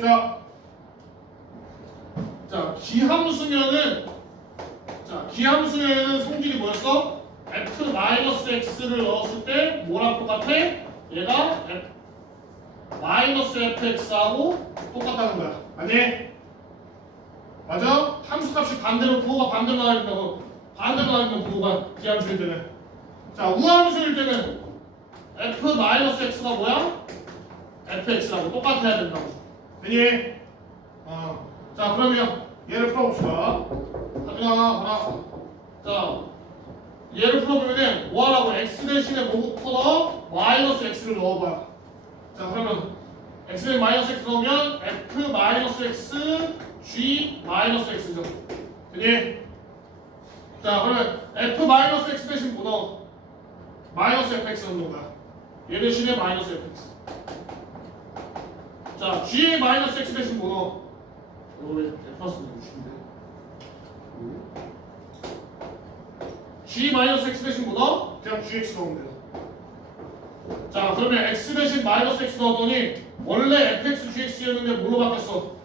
자, 기함수면은 성질이 뭐였어? f-x를 넣었을 때 뭐랑 똑같아? 얘가 마이너스 fx하고 똑같다는 거야. 아니? 맞아? 함수값이 반대로 부호가 반대로 나와 있다고. 반대로 나와 있는 부호가 기함수일 때는. 자, 우함수일 때는 f-x가 뭐야? fx라고 똑같아야 된다고. 아니? 자, 그러면 얘를 풀어봅시다. 하나. 자, 얘를 풀어보면은 뭐하라고? x 대신에 뭐부터 넣어? 마이너스 x를 넣어봐요. 자, 그러면 x에 마이너스 x 넣으면 f 마이너스 x g 마이너스 x죠. 그니? 자, 그러면 f 마이너스 x 대신 뭐 넣어? 마이너스 fx 넣는 거야. 얘 대신에 마이너스 fx. 자, g의 마이너스 x 대신 뭐 넣어? 이거 왜 플러스 넣는 G인데? g 마이너스 x 대신 뭐 넣어? 그냥 gx 넣으면 돼요. 자, 그러면 x 대신 마이너스 x 넣었더니 원래 fx gx였는데 뭘로 바뀌었어?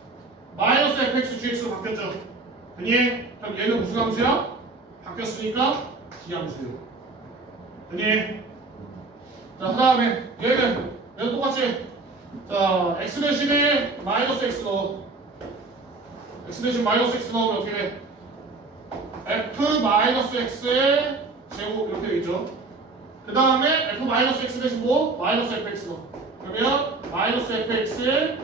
마이너스 fx gx로 바뀌었죠. 그니? 그럼 얘는 무슨 함수야? 바뀌었으니까 기함수예요. 그니? 자, 그 다음에 얘는 똑같이 자, x 대신에 마이너스 x 넣어. x 대신 마이너스 x 넣으면 어떻게 돼? f 마이너스 x의 제곱 이렇게 되겠죠. 그 다음에 f 마이너스 x 대신 뭐? 마이너스 fx 넣어. 그러면 마이너스 fx의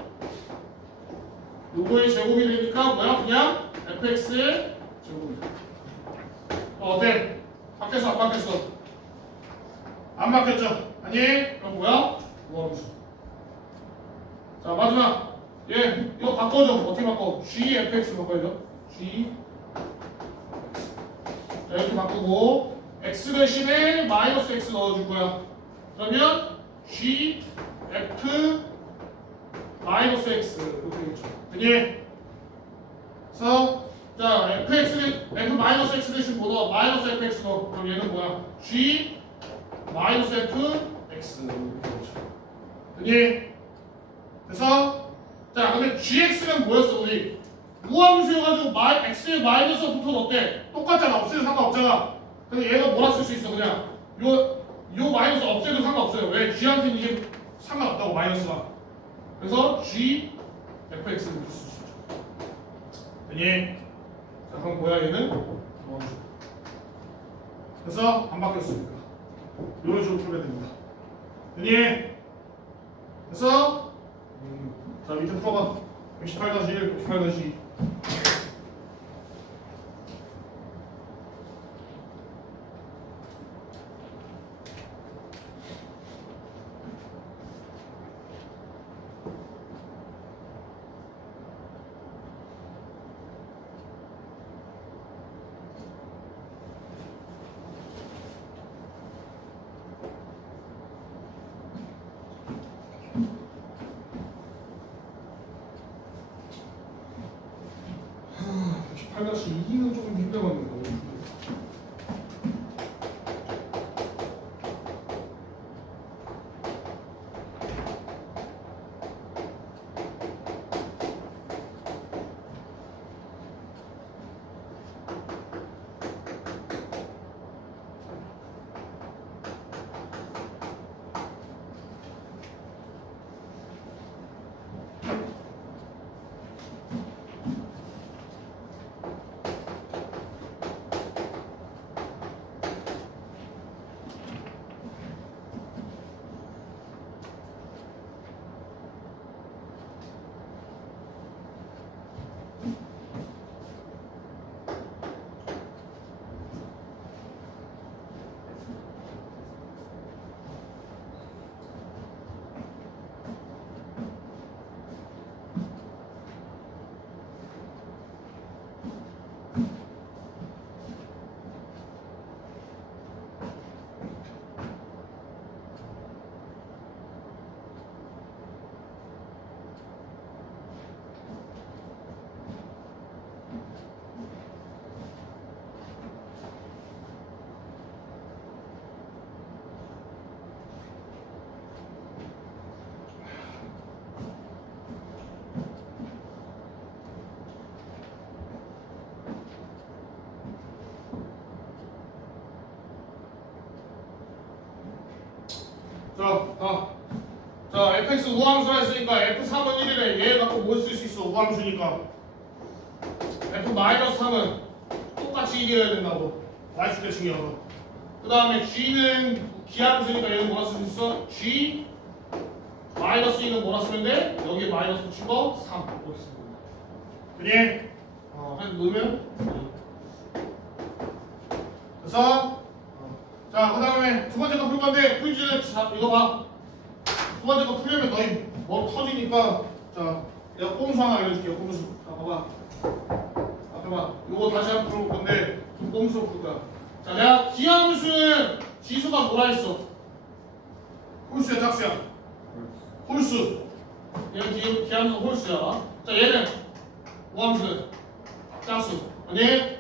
요거의 제곱이 되니까 뭐야? 그냥 fx의 제곱이야. 어때? 바뀌었어? 안 바뀌었어? 안 바뀌었죠? 아니? 그럼 뭐야? 우함수. 자, 마지막 얘 이거 바꿔줘. 어떻게 바꿔? gfx 바꿔야죠. g 자, 이렇게 바꾸고 x 대신에 마이너스 x 넣어줄 거야. 그러면 g f 마이너스 x 이렇게 되겠죠. 그니? 그래서 자, f 마이너스 x 대신 뭐 넣어? 마이너스 fx 넣어. 그럼 얘는 뭐야? g 마이너스 f x 이렇게 되겠죠. 그니? 그래서 자, 근데 gx는 뭐였어 우리? 무함수여가지고 x의 마이너스 붙어 넣었대. 똑같잖아. 없애도 상관없잖아. 근데 얘가 뭐라 쓸 수 있어 그냥 요 마이너스 없애도 상관없어요. 왜? g한테는 이게 상관없다고 마이너스가. 그래서 g fx를 쓸 수 있죠. 되니? 자, 그럼 뭐야 얘는? 무함수. 그래서 안 바뀌었으니까 이런 식으로 풀면 됩니다. 되니? 그래서 자, 밑에 풀어봐. 68-1, 68-2. (8-2는) 조금 힘들었는데. 자, fx 우함수라 했으니까 f3은 1이래. 얘 갖고 뭘 쓸 수 있어? 우함수니까. f-3은 똑같이 1이어야 된다고. y축 대칭이어서. 그 다음에 g는 기함수니까 얘는 뭐라 쓸 수 있어? g -2는 뭐라 쓰면 돼? 여기에 마이너스 붙인 거 3. 이렇게 쓰는 겁니다. 그니? 그래서 넣으면 그래서 자, 그 다음에 두 번째 거 풀 건데 풀 전에 이거 봐. 두 번째 거 풀려면 너희 뭐 터지니까 자 내가 꼼수 하나 알려줄게요. 꼼수. 자 봐봐. 봐봐. 이거 다시 한번 풀어볼 건데 좀 꼼수로 풀 거야. 자 내가 기함수는 지수가 뭐라 했어? 홀수야 짝수야? 홀수. 얘는 기함수 홀수야. 자 얘는 무함수는 짝수. 아니?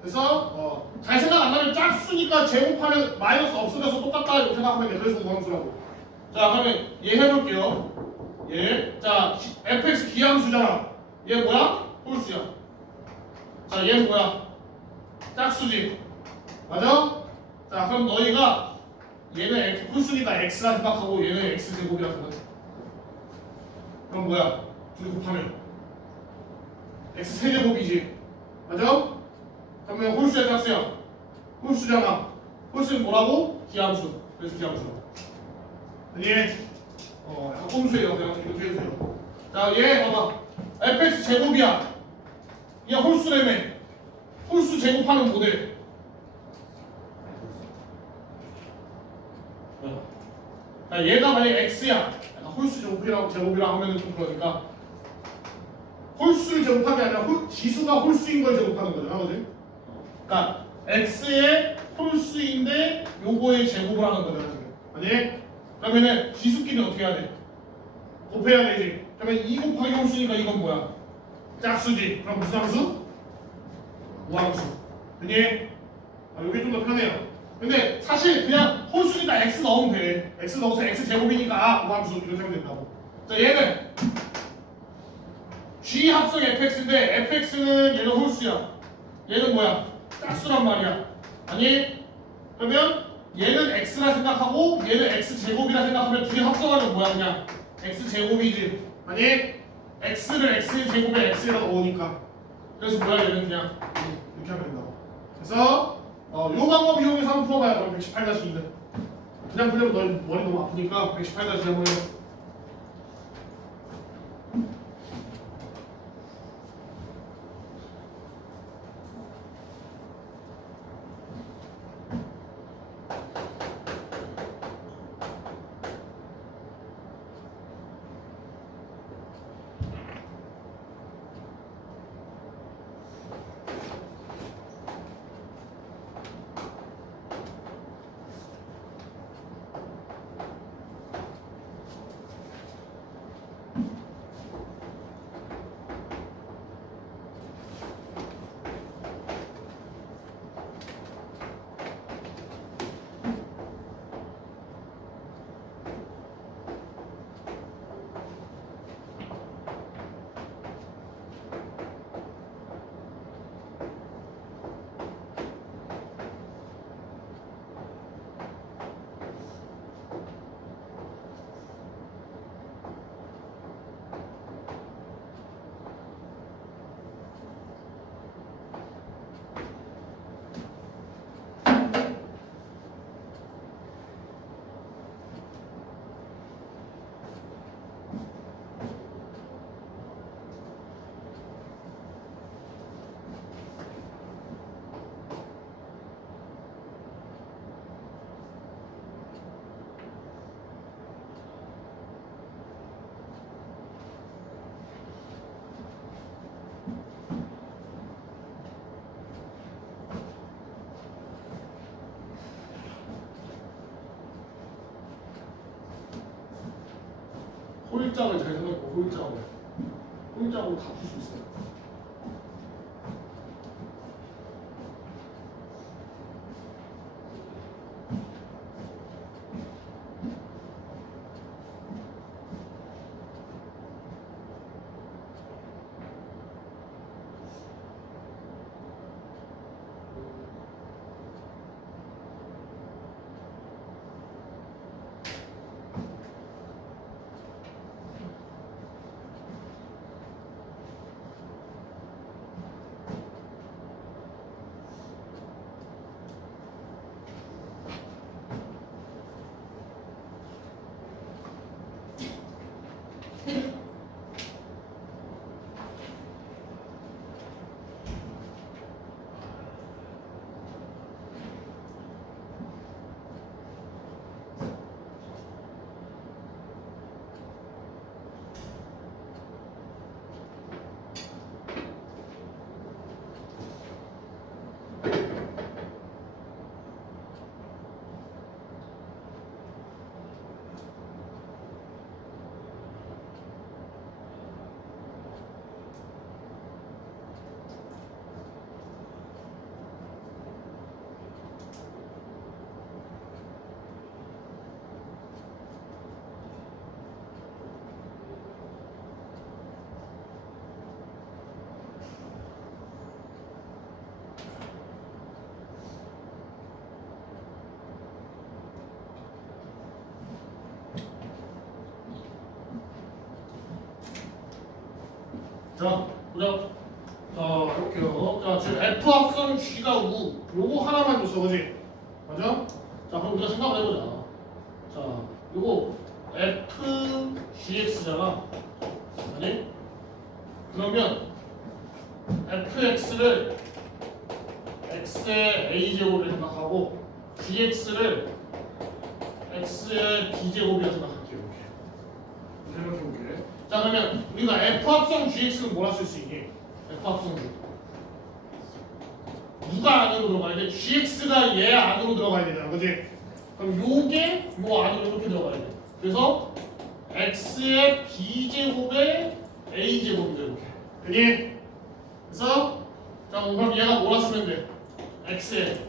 그래서 잘 생각 안 나면 짝수니까 제곱하면 마이너스 없어져서 똑같다 이렇게 생각하면 돼. 그래서 무함수라고. 자 그러면 얘 해볼게요. 얘. 자 fx 기함수잖아. 얘 뭐야? 홀수야. 자 얘는 뭐야? 짝수지. 맞아? 자 그럼 너희가 얘는 홀수니까 x라 생각하고 얘는 x제곱이라 생각해. 그럼 뭐야? 둘이 곱하면 x 세제곱이지. 맞아? 그러면 홀수야 짝수야? 홀수잖아. 홀수는 뭐라고? 기함수. 그래서 기함수라고. 아니 약간 꼼수예요. 그냥 이렇게 해주세요. 자 얘 봐봐. fx 제곱이야. 얘 홀수라며. 홀수 제곱하는 모델. 자, 얘가 만약에 x야. 홀수 제곱이라고 하면은 좀 그러니까 홀수를 제곱하는 게 아니라 지수가 홀수인 걸 제곱하는 거잖아, 그지? 그러니까 x의 홀수인데 요거의 제곱을 하는 거잖아, 지금. 아니? 그러면은 지수끼리 어떻게 해야 돼? 곱해야 되지. 그러면 2 곱하기 홀수니까 이건 뭐야? 짝수지. 그럼 무슨 함수? 우함수. 그니? 여기 좀 더 편해요. 근데 사실 그냥 홀수니까 x 넣으면 돼. x 넣어서 x 제곱이니까 우함수 이렇게 하면 된다고. 자 얘는 g 합성 fx인데 fx는 얘는 홀수야. 얘는 뭐야? 짝수란 말이야. 아니? 그러면 얘는 x라 생각하고 얘는 x 제곱이라 생각하면 둘이 합성하면 뭐야 그냥 x 제곱이지. 아니? x를 x 제곱에 x에다 넣으니까. 그래서 뭐야 얘는 그냥 이렇게 하면 된다고. 그래서 요 방법 이용해서 한번 풀어봐요. 그럼 118-2는 그냥 풀려면 너 머리 너무 아프니까 118-2 한번 해요. 홀짝을 잘 생각해보. 홀짝으로 다 풀 수 있어요. 자, 보자. 자, 이렇게요. 자, 지금 F 합성 G가 U. 요거 하나만 줬어, 그지? 맞아? 자, 그럼 우리가 생각을 해보자. 자, 요거 FGX잖아. 아니? 그러면 FX를 X의 A제곱을 생각하고 GX를 X의 B제곱이라 생각할게요. 이렇게 생각해볼게. 자, 그러면 우리가 F 합성 GX는 뭐라 쓸 수 있니? F 합성 G. 누가 안으로 들어가야 돼? GX가 얘 안으로 들어가야 되잖아, 그지? 그럼 요게 요 안으로 이렇게 들어가야 돼. 그래서 X의 B제곱의 A제곱이 이렇게. 되니? 그래서 자, 그럼 얘가 뭐라 쓰면 돼? X의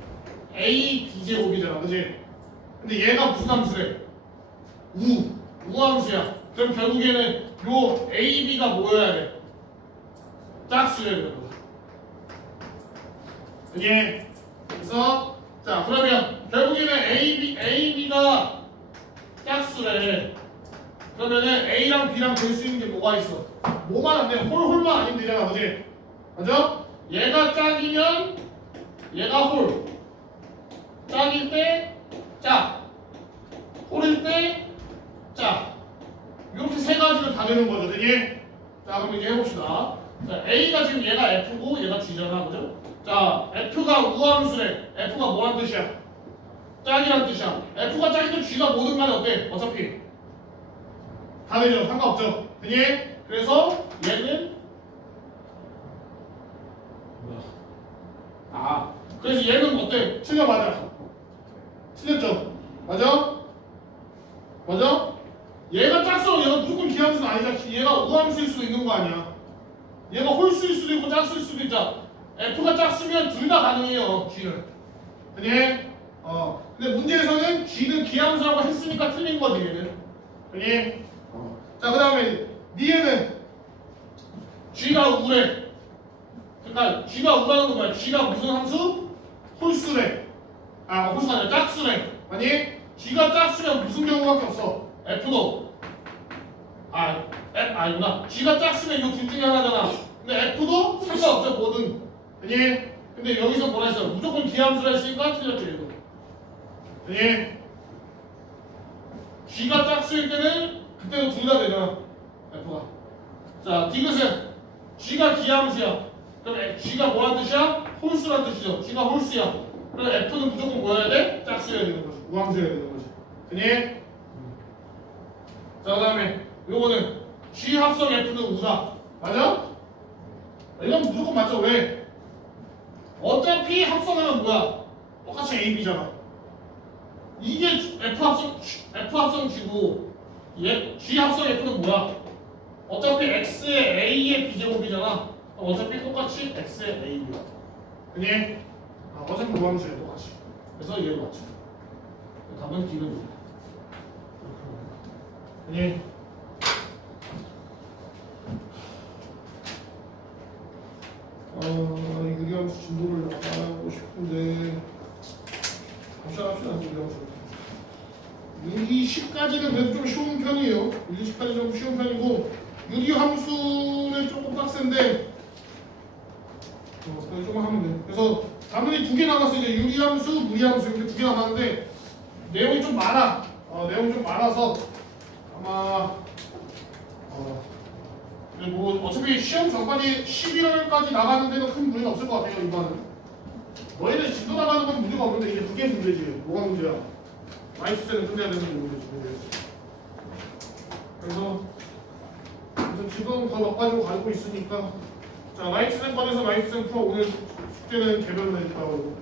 A B제곱이잖아, 그지? 근데 얘가 무슨 함수래? 우 함수야. 그럼 결국에는 요 A, B가 뭐여야 돼? 짝수여야 되는 거야. 되니? 그래서 자, 그러면 결국에는 A, B가 짝수래. 그러면은 A랑 B랑 될 수 있는 게 뭐가 있어? 뭐만 안 돼? 홀만 아니면 되잖아, 그지? 맞아? 얘가 짝이면 얘가 홀. 짝일 때 짝. 홀일 때 짝. 이렇게 세 가지를 다 되는 거죠, 그지? 자, 그럼 이제 해봅시다. 자, A가 지금 얘가 F고 얘가 G잖아, 그죠? 자, F가 우함수래. F가 뭐란 뜻이야? 짝이란 뜻이야. F가 짝이면 G가 뭐든 간에 어때? 어차피 다 되죠. 상관없죠. 그니? 그래서 얘는 뭐야? 아, 그래서 얘는 어때? 틀려, 맞아. 틀렸죠? 맞아? 맞아? 얘가 짝수로 얘가 무조건 기함수는 아니잖아. 얘가 우함수일 수도 있는 거 아니야. 얘가 홀수일 수도 있고 짝수일 수도 있잖아. F가 짝수면 둘 다 가능해요, G는. 그니? 근데 문제에서는 G는 기함수라고 했으니까 틀린 거지, 얘는. 그니? 자, 그 다음에 니에는 G가 우래. 그러니까 G가 우라는 건 뭐야? G가 무슨 함수? 홀수래. 아, 홀수가 아니라 짝수래. 아니? G가 짝수면 무슨 경우밖에 없어? F도 아니구나. G가 짝수면 이거 둘 중에 하나잖아. 근데 F도 상관없죠, 뭐든. 아니? 근데 여기서 뭐라 했어? 무조건 기함수라 했으니까 틀렸죠, 얘도. 아니? G가 짝수일 때는 그때도 둘 다 되잖아, F가. 자, 디귿은 G가 기함수야. 그럼 G가 뭐란 뜻이야? 홀수란 뜻이죠. G가 홀수야. 그럼 F는 무조건 뭐여야 돼? 짝수여야 되는 거지. 우함수여야 되는 거지. 그니? 자, 그 다음에 요거는 G 합성 F는 우다. 맞아? 이건 무조건 맞죠. 왜? 어차피 합성하면 뭐야? 똑같이 A, B잖아. 이게 F 합성 G고 G 합성 F는 뭐야? 어차피 X의 A의 B제곱이잖아. 어차피 똑같이 X의 A야. 그니? 어차피 무함수야, 똑같이. 그래서 얘도 맞죠. 답은 D는 그니? 유리함수 진도를 나가고 싶은데 합시다, 유리함수. 유리 10까지는 그래도 좀 쉬운 편이에요. 유리 10까지 좀 쉬운 편이고 유리함수는 조금 빡센데 그냥 조금 하면 돼. 그래서 단문이 두 개 남았어. 이제 유리함수, 무리함수 이렇게 두 개 남았는데 내용이 좀 많아. 내용이 좀 많아서 아마 뭐 어차피 시험 전까지 11월까지 나가는 데는 큰 문제는 없을 것 같아요. 이번은 너희들 진도 나가는 건 문제가 없는데 이제 그게 문제지. 뭐가 문제야? 마이스는 끝내야 되는 게 문제지. 그래서 지금 더 몇 가지로 가지고 있으니까 자, 라이트생 관해서 라이트생 풀어. 오늘 숙제는 개별로 해줄까요?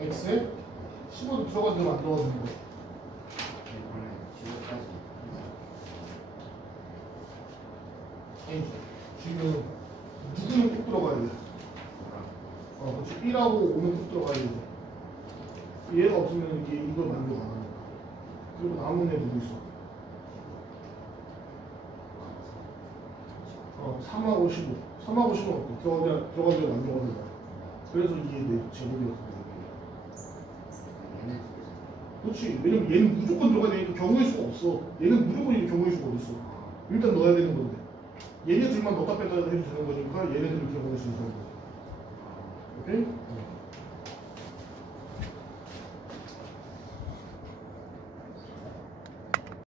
X에 15도 들어가도 안 들어가도 되는 거. 1하고 5는 꼭 들어가야 되죠. 얘가 없으면 이걸 만족 안 하니까. 그리고 남은 애 누구 있어? 3하고 15. 3하고 15 어때? 들어가면 만족하는 거야. 그래서 이게 내 제곱이었어. 그렇지. 왜냐면 얘는 무조건 들어가야 되니까 경우의 수가 없어. 얘는 무조건 이게 경우의 수가 어딨어. 일단 넣어야 되는 건데. 얘네 둘만 넣다 뺐다 해도 되는 거니까 얘네들을 경우의 수 있는 거지. 오케이?